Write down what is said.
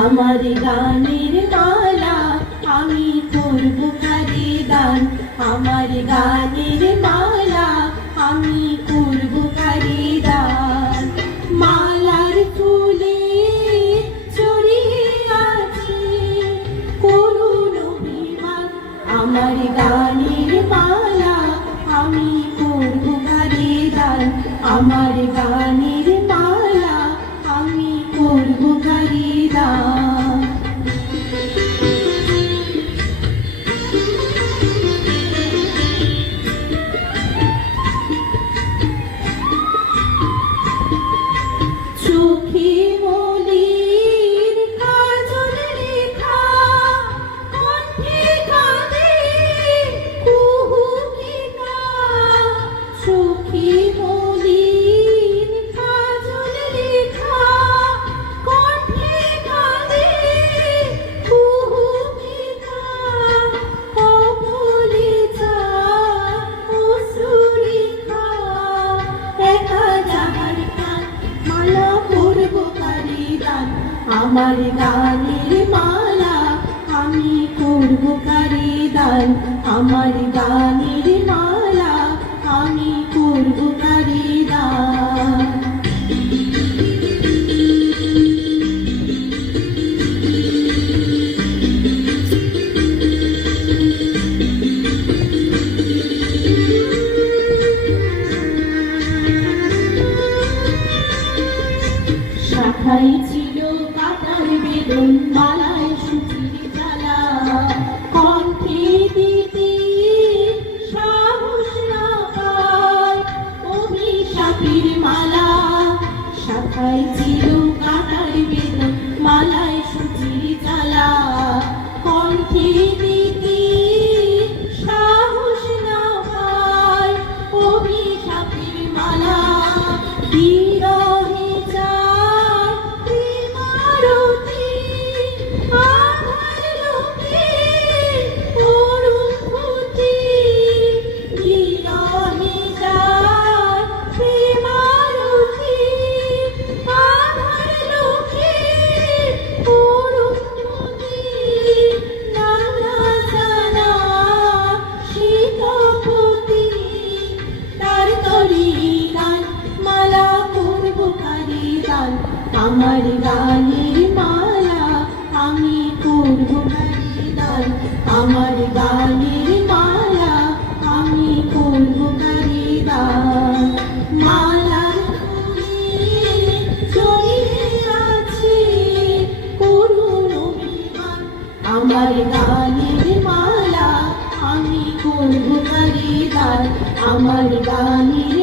আমার গানের মালা আমি করব কারে দান, আমার গানের মালা আমি করব কারে দান। মালার ফুলে ছড়িয়ে আছে করুণ অভিমান, আমার গানের মালা আমি করব কারে দান, আমার গানের মালা আমি করব কারে দান। চোখে মলির কাজল রেখা, কণ্ঠে কাঁদে কুহুকিকা। চোখে মলির কাজল রেখা, কণ্ঠে কাঁদে কুহুকিকা। কপলে যায় অশ্রুরেখা, একা যাবার কান মালা করব কারে দান, আমার গানের মালা আমি করব কারে দান, আমার গানের মালা আমি করব কারে দান। শাখায় ছিল কাটার বেদন, মালায় সুচির জ্বালা, কণ্ঠে দিতে সাহস না পায় অভিশাপের মালা। শাখায় ছিল কাটার বেদন, মালায় সুচির জ্বালা, কণ্ঠে দিতে সাহস না পায় অভিশাপের মালা। বিরহে যায় প্রেমারতি, আধার লোকে অরুন্ধতী। বিরহে যায় প্রেমারতি, আধার লোকে অরুন্ধতী। নানা জানা শীতপতি, তার তরি গান মালা করব কারে দান, আমার গানের মালা আমি করব কারে দান, আমার গানের মালা আমি করব কারে দান। মালার ফুলে ছড়িয়ে আছে করুণ অভিমান, আমার গানের মালা আমি করব কারে দান, আমার গানের